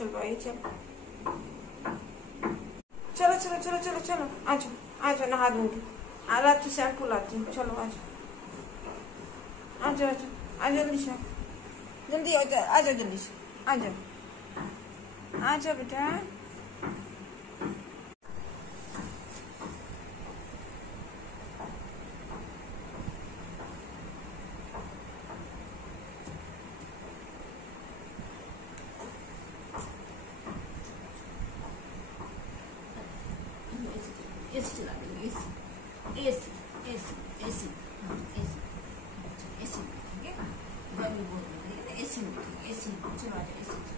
चल भाई चल, चलो चलो चलो चलो चलो, आ जाओ आ जाओ, नहा दूंगी, आ लाती शैम्पू लाती हूँ, चलो आ जाओ आ जाओ आ जाओ, आ जल्दी से, जल्दी आ जाओ आ जाओ, जल्दी से आ जाओ, आ जाओ बेटा। एसी चला देंगे, एसी एसी एसी एसी, हाँ एसी एसी, ठीक है, गर्मी बहुत लग रही है ना, एसी में, एसी चलो आ जाओ, एसी